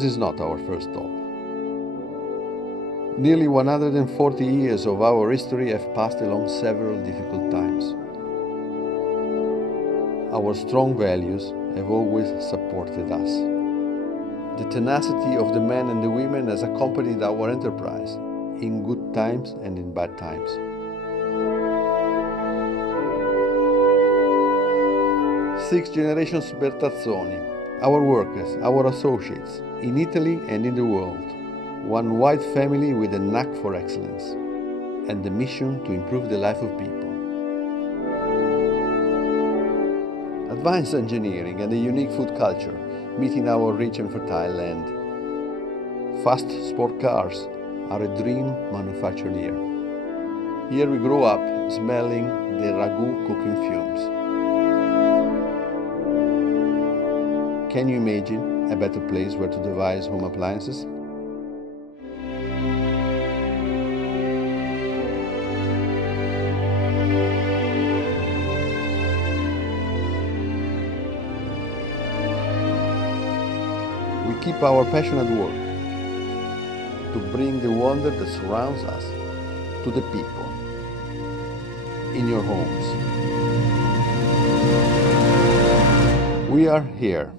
this is not our first stop. Nearly 140 years of our history have passed along several difficult times. Our strong values have always supported us. The tenacity of the men and the women has accompanied our enterprise in good times and in bad times. Six generations Bertazzoni, our workers, our associates, in Italy and in the world. One wide family with a knack for excellence and the mission to improve the life of people. Advanced engineering and a unique food culture meet in our rich and fertile land. Fast sport cars are a dream manufactured here. Here we grow up smelling the ragout cooking fumes. Can you imagine a better place where to devise home appliances? We keep our passion at work to bring the wonder that surrounds us to the people in your homes. We are here